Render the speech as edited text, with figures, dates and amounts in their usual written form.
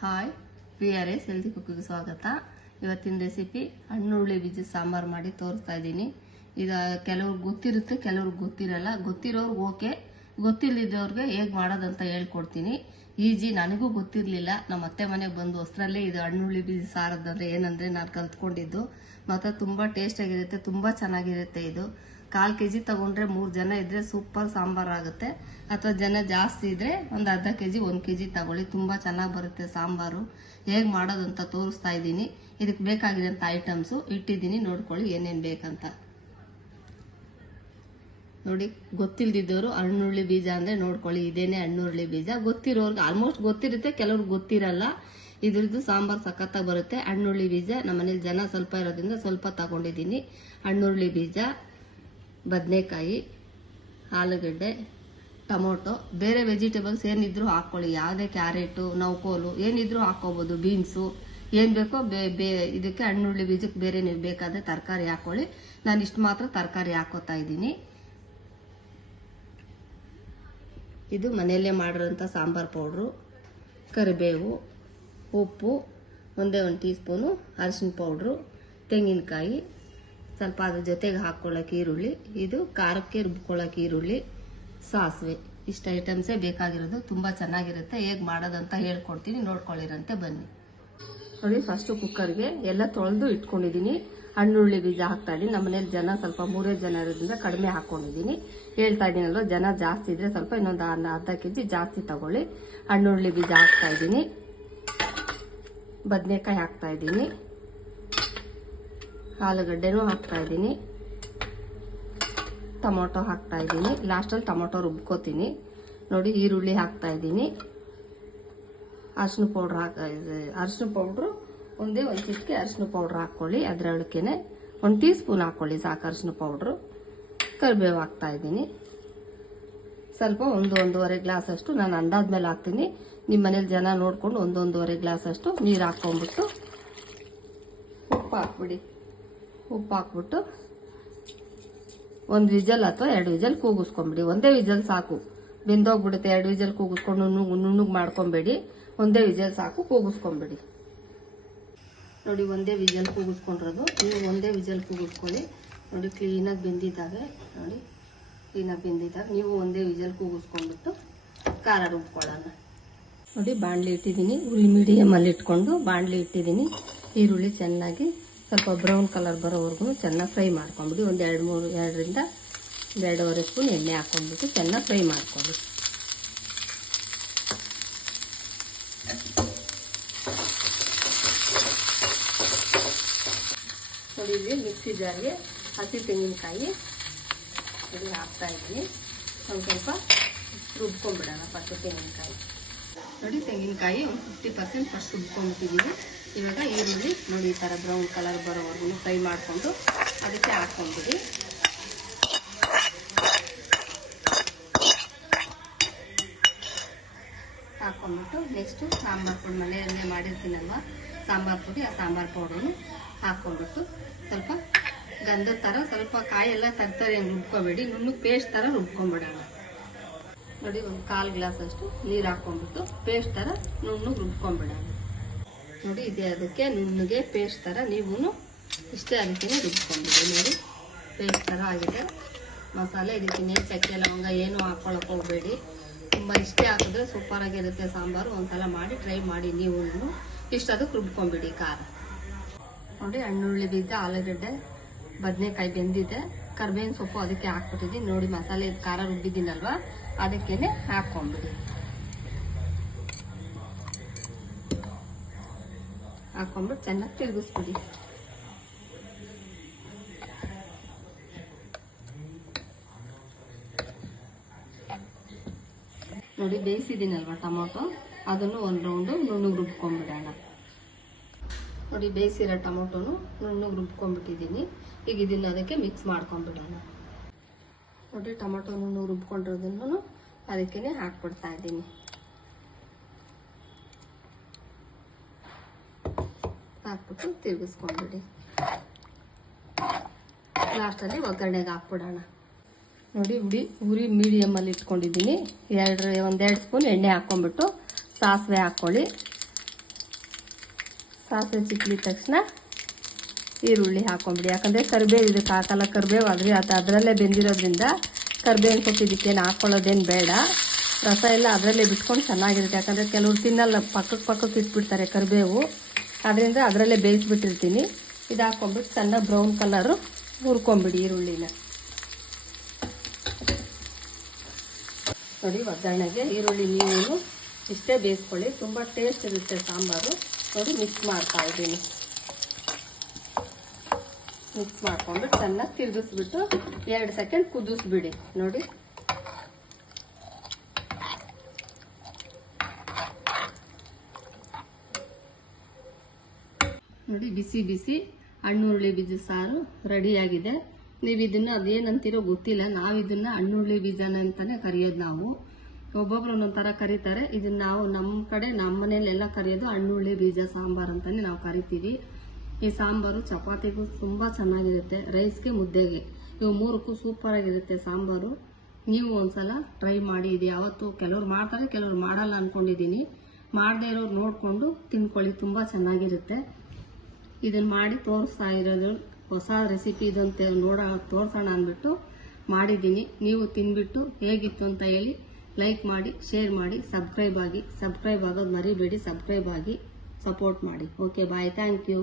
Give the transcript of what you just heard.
Hi VRS healthy ಕುಕ್ಕಿಗೆ ಸ್ವಾಗತ. ಇವತ್ತಿನ recipe ಹಣ್ಣುಳ್ಳಿ ಬೀಜ ಸಾಂಬಾರು ಮಾಡಿ ತೋರಿಸ್ತಾ ಇದ್ದೀನಿ. ಇದು ಕೆಲವ್ರಿಗೆ ಗೊತ್ತಿರುತ್ತೆ, ಕೆಲವ್ರಿಗೆ ಗೊತ್ತಿರಲ್ಲ. ಗೊತ್ತಿರೋರ್ಗೆ ಓಕೆ, ಗೊತ್ತಿಲ್ಲದವ್ರಿಗೆ ಹೇಗೆ ಮಾಡೋದಂತ ಹೇಳ್ಕೊಡ್ತೀನಿ. ಈಜಿ. ನನಗೂ ಗೊತ್ತಿರಲಿಲ್ಲ. ನಮ್ಮ ಅತ್ತೆ ಮನೆಗೆ ಬಂದು ಹೊಸರಲ್ಲೇ ಇದು ಹಣ್ಣುಳ್ಳಿ ಬೀಜ ಸಾರದಂದ್ರೆ ಏನಂದ್ರೆ ನಾನು ಕಲ್ತ್ಕೊಂಡಿದ್ದು. ಮತ್ತು ತುಂಬ ಟೇಸ್ಟಾಗಿರುತ್ತೆ, ತುಂಬ ಚೆನ್ನಾಗಿರುತ್ತೆ. ಇದು 1/4 kg ತಗೊಂಡ್ರೆ 3 ಜನ ಇದ್ರೆ ಸೂಪರ್ ಸಾಂಬಾರ್ ಆಗುತ್ತೆ. ಅಥವಾ ಜನ ಜಾಸ್ತಿ ಇದ್ರೆ ಒಂದು ಅರ್ಧ kg 1 kg ತಗೊಳ್ಳಿ, ತುಂಬಾ ಚೆನ್ನಾಗಿ ಬರುತ್ತೆ ಸಾಂಬಾರು. ಹೇಗೆ ಮಾಡೋದಂತ ತೋರಿಸ್ತಾ ಇದ್ದೀನಿ. ಇದಕ್ಕೆ ಬೇಕಾಗಿರೋಂಥ ಐಟಮ್ಸು ಇಟ್ಟಿದ್ದೀನಿ, ನೋಡ್ಕೊಳ್ಳಿ ಏನೇನು ಬೇಕಂತ. ನೋಡಿ, ಗೊತ್ತಿಲ್ದಿದ್ದವರು ಹಣ್ಣುಳ್ಳಿ ಬೀಜ ಅಂದ್ರೆ ನೋಡ್ಕೊಳ್ಳಿ, ಇದೇನೆ ಹಣ್ಣುಳ್ಳಿ ಬೀಜ. ಗೊತ್ತಿರೋರ್ಗೆ ಆಲ್ಮೋಸ್ಟ್ ಗೊತ್ತಿರುತ್ತೆ, ಕೆಲವ್ರಿಗೆ ಗೊತ್ತಿರಲ್ಲ. ಇದ್ರದ್ದು ಸಾಂಬಾರ್ ಸಖತ್ತಾಗಿ ಬರುತ್ತೆ. ಹಣ್ಣುಳ್ಳಿ ಬೀಜ ನಮ್ಮನೇಲಿ ಜನ ಸ್ವಲ್ಪ ಇರೋದ್ರಿಂದ ಸ್ವಲ್ಪ ತಗೊಂಡಿದ್ದೀನಿ. ಹಣ್ಣುಳ್ಳಿ ಬೀಜ, ಬದನೆಕಾಯಿ, ಆಲೂಗಡ್ಡೆ, ಟೊಮೊಟೊ, ಬೇರೆ ವೆಜಿಟೇಬಲ್ಸ್ ಏನಿದ್ರು ಹಾಕೊಳ್ಳಿ. ಯಾವುದೇ ಕ್ಯಾರೆಟು, ನೌಕೋಲು ಏನಿದ್ರು ಹಾಕೋಬಹುದು. ಬೀನ್ಸು ಏನ್ ಬೇಕೋ ಇದಕ್ಕೆ ಹಣ್ಣುಳ್ಳಿ ಬೀಜಕ್ಕೆ ಬೇರೆ ನೀವು ಬೇಕಾದ್ರೆ ತರಕಾರಿ ಹಾಕೊಳ್ಳಿ. ನಾನು ಇಷ್ಟು ಮಾತ್ರ ತರಕಾರಿ ಹಾಕೋತಾ ಇದ್ದೀನಿ. ಇದು ಮನೆಯಲ್ಲೇ ಮಾಡಿರೋಂಥ ಸಾಂಬಾರ್ ಪೌಡ್ರು, ಕರಿಬೇವು, ಉಪ್ಪು, ಒಂದೇ 1 ಟೀ ಸ್ಪೂನು ಅರಿಶಿನ ಪೌಡ್ರು, ತೆಂಗಿನಕಾಯಿ, ಸ್ವಲ್ಪ ಅದ್ರ ಜೊತೆಗೆ ಹಾಕೊಳ್ಳೋಕೆ ಈರುಳ್ಳಿ, ಇದು ಖಾರಕ್ಕೆ ರುಬ್ಕೊಳ್ಳೋಕೆ ಈರುಳ್ಳಿ, ಸಾಸಿವೆ. ಇಷ್ಟು ಐಟಮ್ಸೇ ಬೇಕಾಗಿರೋದು. ತುಂಬಾ ಚೆನ್ನಾಗಿರುತ್ತೆ. ಹೇಗೆ ಮಾಡೋದಂತ ಹೇಳ್ಕೊಡ್ತೀನಿ, ನೋಡ್ಕೊಳ್ಳಿರಂತೆ ಬನ್ನಿ. ನೋಡಿ, ಫಸ್ಟ್ ಕುಕ್ಕರ್ಗೆ ಎಲ್ಲ ತೊಳೆದು ಇಟ್ಕೊಂಡಿದ್ದೀನಿ. ಹಣ್ಣುಳ್ಳಿ ಬೀಜ ಹಾಕ್ತಾ ಇದ್ದೀನಿ. ನಮ್ಮ ಮನೇಲಿ ಜನ ಸ್ವಲ್ಪ 3 ಜನ ಇರೋದ್ರಿಂದ ಕಡಿಮೆ ಹಾಕೊಂಡಿದ್ದೀನಿ. ಹೇಳ್ತಾ ಇದ್ದೀನಲ್ವ, ಜನ ಜಾಸ್ತಿ ಇದ್ರೆ ಸ್ವಲ್ಪ ಇನ್ನೊಂದು ಅರ್ಧ kg ಜಾಸ್ತಿ ತಗೊಳ್ಳಿ. ಹಣ್ಣುಳ್ಳಿ ಬೀಜ ಹಾಕ್ತಾ ಇದ್ದೀನಿ, ಬದನೆಕಾಯಿ ಹಾಕ್ತಾ ಇದ್ದೀನಿ, ಆಲೂಗಡ್ಡೆನೂ ಹಾಕ್ತಾ ಇದ್ದೀನಿ, ಟೊಮೊಟೊ ಹಾಕ್ತಾ ಇದ್ದೀನಿ. ಲಾಸ್ಟಲ್ಲಿ ಟೊಮೊಟೊ ರುಬ್ಕೋತೀನಿ. ನೋಡಿ, ಈರುಳ್ಳಿ ಹಾಕ್ತಾ ಇದ್ದೀನಿ, ಅರಿಶಿನ ಪೌಡ್ರು ಒಂದೇ 1 ಚಿಟಿಕೆ ಅರಿಶಿನ ಪೌಡ್ರ್ ಹಾಕೊಳ್ಳಿ. ಅದರೊಳಕ್ಕೇನೆ 1 ಟೀ ಸ್ಪೂನ್ ಹಾಕೊಳ್ಳಿ ಸಾಕು ಅರಿಶಿನ ಪೌಡ್ರು. ಕರಿಬೇವು ಹಾಕ್ತಾ ಇದ್ದೀನಿ. ಸ್ವಲ್ಪ 1-1.5 ಗ್ಲಾಸ್ ಅಷ್ಟು ನಾನು ಅಂದಾಜ್ ಮೇಲೆ ಹಾಕ್ತೀನಿ. ನಿಮ್ಮ ಮನೇಲಿ ಜನ ನೋಡ್ಕೊಂಡು 1-1.5 ಗ್ಲಾಸ್ ಅಷ್ಟು ನೀರು ಹಾಕೊಂಡ್ಬಿಟ್ಟು ಉಪ್ಪು ಹಾಕ್ಬಿಡಿ. ಉಪ್ಪು ಹಾಕ್ಬಿಟ್ಟು 1 ವಿಜಲ್ ಅಥವಾ 2 ವಿಜಲ್ ಕೂಗಿಸ್ಕೊಂಬಿಡಿ. ಒಂದೇ ವಿಜಲ್ ಸಾಕು, ಬೆಂದೋಗ್ಬಿಡುತ್ತೆ. 2 ವಿಜಲ್ ಕೂಗಿಸ್ಕೊಂಡು ನುಣ್ಣಗೆ ಮಾಡ್ಕೊಬೇಡಿ. ಒಂದೇ ವಿಜಲ್ ಸಾಕು, ಕೂಗಿಸ್ಕೊಂಬಿಡಿ. ನೋಡಿ, ಒಂದೇ ವಿಜಲ್ ಕೂಗಿಸ್ಕೊಂಡಿರೋದು. ನೀವು ಒಂದೇ ವಿಜಲ್ ಕೂಗಿಸ್ಕೊಳ್ಳಿ. ನೋಡಿ, ಕ್ಲೀನಾಗಿ ಬೆಂದಿದ್ದಾವೆ. ನೋಡಿ, ಕ್ಲೀನಾಗಿ ಬೆಂದಿದ್ದಾಗ ನೀವು ಒಂದೇ ವಿಜಲ್ ಕೂಗಿಸ್ಕೊಂಡ್ಬಿಟ್ಟು ಖಾರ ರುಬ್ಕೊಳ್ಳೋಣ. ನೋಡಿ, ಬಾಣಲಿ ಇಟ್ಟಿದ್ದೀನಿ. ಉರಿ ಮೀಡಿಯಮಲ್ಲಿ ಇಟ್ಕೊಂಡು ಬಾಣಲಿ ಇಟ್ಟಿದ್ದೀನಿ. ಈರುಳ್ಳಿ ಚೆನ್ನಾಗಿ ಸ್ವಲ್ಪ ಬ್ರೌನ್ ಕಲರ್ ಬರೋವರೆಗೂ ಚೆನ್ನಾಗಿ ಫ್ರೈ ಮಾಡ್ಕೊಂಬಿಡಿ. ಒಂದು 2-3 2.5 ಸ್ಪೂನ್ ಎಣ್ಣೆ ಹಾಕೊಂಡ್ಬಿಟ್ಟು ಚೆನ್ನಾಗಿ ಫ್ರೈ ಮಾಡ್ಕೊಳ್ಳಿ. ನೋಡಿ, ಇಲ್ಲಿ ಮಿಕ್ಸಿ ಜಾರ್ಗೆ ಹಸಿ ತೆಂಗಿನಕಾಯಿ ಇಲ್ಲಿ ಹಾಕ್ತಾ ಇದ್ದೀನಿ. ಸ್ವಲ್ಪ ರುಬ್ಕೊಂಡ್ಬಿಡೋಣ ಫಸ್ಟ್ ತೆಂಗಿನಕಾಯಿ. ನೋಡಿ, ತೆಂಗಿನಕಾಯಿ ಒಂದು 50% ಫಸ್ಟ್ ರುಬ್ಕೊಂಡ್ಬಿಟ್ಟಿದ್ದೀನಿ. ಇವಾಗ ಈರುಳ್ಳಿ ನೋಡಿ ಈ ಥರ ಬ್ರೌನ್ ಕಲರ್ ಬರೋವರೆಗೂ ಫ್ರೈ ಮಾಡಿಕೊಂಡು ಅದಕ್ಕೆ ಹಾಕ್ಕೊಂಡ್ಬಿಡಿ. ಹಾಕ್ಕೊಂಡ್ಬಿಟ್ಟು ನೆಕ್ಸ್ಟು ಸಾಂಬಾರು ಪುಡಿ ಮನೆಯಲ್ಲೇ ಮಾಡಿರ್ತೀನಲ್ವ ಸಾಂಬಾರು ಪುಡಿ, ಆ ಸಾಂಬಾರು ಪೌಡ್ರನ್ನು ಹಾಕ್ಕೊಂಡ್ಬಿಟ್ಟು ಸ್ವಲ್ಪ ಗಂಧದ ಥರ ಸ್ವಲ್ಪ ಕಾಯೆಲ್ಲ ತರ್ತಾರೆ ರುಬ್ಕೊಬೇಡಿ, ನುಣ್ಣಗೆ ಪೇಸ್ಟ್ ಥರ ರುಬ್ಕೊಂಡ್ಬಿಡೋಣ. ನೋಡಿ, ಒಂದು 1/4 ಗ್ಲಾಸ್ ಅಷ್ಟು ನೀರು ಹಾಕ್ಕೊಂಡ್ಬಿಟ್ಟು ಪೇಸ್ಟ್ ಥರ ನುಣ್ಣಗೆ ರುಬ್ಕೊಂಡ್ಬಿಡೋಣ. ನೋಡಿ, ಇದೆ ಅದಕ್ಕೆ ನುಣ್ಣಗೆ ಪೇಸ್ಟ್ ಥರ ನೀವು ಇಷ್ಟೇ ಅದಕ್ಕೆ ರುಬ್ಕೊಂಡ್ಬಿಡಿ. ನೋಡಿ, ಪೇಸ್ಟ್ ಥರ ಆಗಿದೆ. ಮಸಾಲೆ ಇದಕ್ಕೆ ಚಕ್ಕೆ ಲವಂಗ ಏನು ಹಾಕ್ಕೊಳಕ್ಕೆ ಹೋಗಬೇಡಿ. ತುಂಬ ಇಷ್ಟೇ ಹಾಕಿದ್ರೆ ಸೂಪರ್ ಆಗಿರುತ್ತೆ ಸಾಂಬಾರು. ಒಂದ್ಸಲ ಮಾಡಿ ಟ್ರೈ ಮಾಡಿ ನೀವು. ಇಷ್ಟು ಅದಕ್ಕೆ ರುಬ್ಕೊಂಡ್ಬಿಡಿ ಖಾರ. ನೋಡಿ, ಹಣ್ಣುಳ್ಳಿ ಬೀಜ, ಆಲೂಗಡ್ಡೆ, ಬದನೆಕಾಯಿ ಬೆಂದಿದೆ. ಕರ್ಬೇವಿನ ಸೊಪ್ಪು ಅದಕ್ಕೆ ಹಾಕ್ಬಿಟ್ಟಿದ್ದೀನಿ. ನೋಡಿ, ಮಸಾಲೆ ಖಾರ ರುಬ್ಬಿದ್ದೀನಲ್ವ ಅದಕ್ಕೇನೆ ಹಾಕ್ಕೊಂಡ್ಬಿಡಿ. ಹಾಕೊಂಡ್ಬಿಟ್ಟು ಚೆನ್ನಾಗಿ ತಿರುಗಿಸ್ಬಿಡಿ. ನೋಡಿ, ಬೇಯಿಸಿದ್ದೀನಲ್ವ ಟೊಮೊಟೊ, ಅದನ್ನು 1 ರೌಂಡು ನುಣ್ಣಗೆ ರುಬ್ಕೊಂಡ್ಬಿಡೋಣ. ನೋಡಿ, ಬೇಯಿಸಿರೋ ಟೊಮೊಟೊನು ನುಣ್ಣಗೆ ರುಬ್ಕೊಂಡ್ಬಿಟ್ಟಿದ್ದೀನಿ. ಈಗ ಇದನ್ನ ಅದಕ್ಕೆ ಮಿಕ್ಸ್ ಮಾಡ್ಕೊಂಡ್ಬಿಡೋಣ. ನೋಡಿ, ಟೊಮೊಟೊ ನುಣ್ಣಗೆ ರುಬ್ಕೊಂಡಿರೋದನ್ನು ಅದಕ್ಕೇನೆ ಹಾಕ್ಬಿಡ್ತಾ ಇದ್ದೀನಿ. ಹಾಕ್ಬಿಟ್ಟು ತಿರುಗಿಸ್ಕೊಂಡ್ಬಿಡಿ. ಲಾಸ್ಟಲ್ಲಿ ಒಗ್ಗರಣೆಗೆ ಹಾಕ್ಬಿಡೋಣ. ನೋಡಿ, ಉರಿ ಮೀಡಿಯಮಲ್ಲಿ ಇಟ್ಕೊಂಡಿದ್ದೀನಿ. 1-2 ಸ್ಪೂನ್ ಎಣ್ಣೆ ಹಾಕ್ಕೊಂಡ್ಬಿಟ್ಟು ಸಾಸಿವೆ ಹಾಕ್ಕೊಳ್ಳಿ. ಸಾಸಿವೆ ಸಿಕ್ಕಿದ ತಕ್ಷಣ ಈರುಳ್ಳಿ ಹಾಕೊಂಬಿಡಿ. ಯಾಕಂದರೆ ಕರಿಬೇವು ಇದಕ್ಕೆ ಹಾಕಲ್ಲ, ಕರಿಬೇವು ಆದರೆ ಅದರಲ್ಲೇ ಬೆಂದಿರೋದ್ರಿಂದ ಕರಿಬೇವಿನ ಸೊಪ್ಪು ಇದಕ್ಕೇನು ಹಾಕ್ಕೊಳ್ಳೋದೇನು ಬೇಡ. ರಸ ಎಲ್ಲ ಅದರಲ್ಲೇ ಬಿಟ್ಕೊಂಡು ಚೆನ್ನಾಗಿರುತ್ತೆ. ಯಾಕಂದರೆ ಕೆಲವ್ರು ತಿನ್ನಲ್ಲ, ಪಕ್ಕಕ್ಕೆ ಇಟ್ಬಿಡ್ತಾರೆ ಕರಿಬೇವು, ಅದರಿಂದ ಅದರಲ್ಲೇ ಬೇಯಿಸ್ಬಿಟ್ಟಿರ್ತೀನಿ. ಇದು ಹಾಕ್ಕೊಂಬಿಟ್ಟು ಸಣ್ಣ ಬ್ರೌನ್ ಕಲರು ಹುರ್ಕೊಂಬಿಡಿ ಈರುಳ್ಳಿನ. ನೋಡಿ, ಒಗ್ಗರಣೆಗೆ ಈರುಳ್ಳಿ ನೀವು ಇಷ್ಟೇ ಬೇಯಿಸ್ಕೊಳ್ಳಿ, ತುಂಬ ಟೇಸ್ಟ್ ಇರುತ್ತೆ ಸಾಂಬಾರು. ನೋಡಿ, ಮಿಕ್ಸ್ ಮಾಡ್ತಾ ಇದ್ದೀನಿ. ಮಿಕ್ಸ್ ಮಾಡ್ಕೊಂಡು ಚೆನ್ನಾಗಿ ತಿರುಗಿಸ್ಬಿಟ್ಟು 2 ಸೆಕೆಂಡ್ ಕುದಿಸ್ಬಿಡಿ. ನೋಡಿ, ಬಿಸಿ ಬಿಸಿ ಹಣ್ಣುರುಳಿ ಬೀಜ ಸಾರು ರೆಡಿಯಾಗಿದೆ. ನೀವು ಇದನ್ನ ಅದೇನಂತೀರೋ ಗೊತ್ತಿಲ್ಲ, ನಾವು ಇದನ್ನ ಹಣ್ಣುರುಳಿ ಬೀಜನ ಅಂತಾನೆ ಕರೆಯೋದು. ನಾವು ಒಬ್ಬೊಬ್ರು ಒಂದೊಂಥರ ಕರೀತಾರೆ. ಇದನ್ನ ನಾವು ನಮ್ಮ ಕಡೆ ನಮ್ಮ ಮನೇಲೆಲ್ಲ ಕರೆಯೋದು ಹಣ್ಣುರುಳಿ ಬೀಜ ಸಾಂಬಾರು ಅಂತಾನೆ ನಾವು ಕರಿತೀವಿ. ಈ ಸಾಂಬಾರು ಚಪಾತಿಗೂ ತುಂಬ ಚೆನ್ನಾಗಿರುತ್ತೆ, ರೈಸ್ಗೆ ಮುದ್ದೆಗೆ ಇವು 3ಕ್ಕೂ ಸೂಪರ್ ಆಗಿರುತ್ತೆ ಸಾಂಬಾರು. ನೀವು ಒಂದ್ಸಲ ಟ್ರೈ ಮಾಡಿ. ಇದು ಯಾವತ್ತು ಕೆಲವ್ರು ಮಾಡ್ತಾರೆ, ಕೆಲವ್ರು ಮಾಡಲ್ಲ ಅನ್ಕೊಂಡಿದ್ದೀನಿ. ಮಾಡದೇ ಇರೋರು ನೋಡಿಕೊಂಡು ತಿನ್ಕೊಳ್ಳಿ, ತುಂಬ ಚೆನ್ನಾಗಿರುತ್ತೆ. ಇದನ್ನ ಮಾಡಿ ತೋರಿಸ್ತಾ ಇರೋದು ಹೊಸ ರೆಸಿಪಿ ಇದಂತೆ ತೋರಿಸೋಣ ಅಂದ್ಬಿಟ್ಟು ಮಾಡಿದ್ದೀನಿ. ನೀವು ತಿನ್ಬಿಟ್ಟು ಹೇಗಿತ್ತು ಅಂತ ಹೇಳಿ ಲೈಕ್ ಮಾಡಿ, ಶೇರ್ ಮಾಡಿ, ಸಬ್ಸ್ಕ್ರೈಬ್ ಆಗೋದು ಮರಿಬೇಡಿ. ಸಬ್ಸ್ಕ್ರೈಬ್ ಆಗಿ ಸಪೋರ್ಟ್ ಮಾಡಿ. Okay, bye, thank you.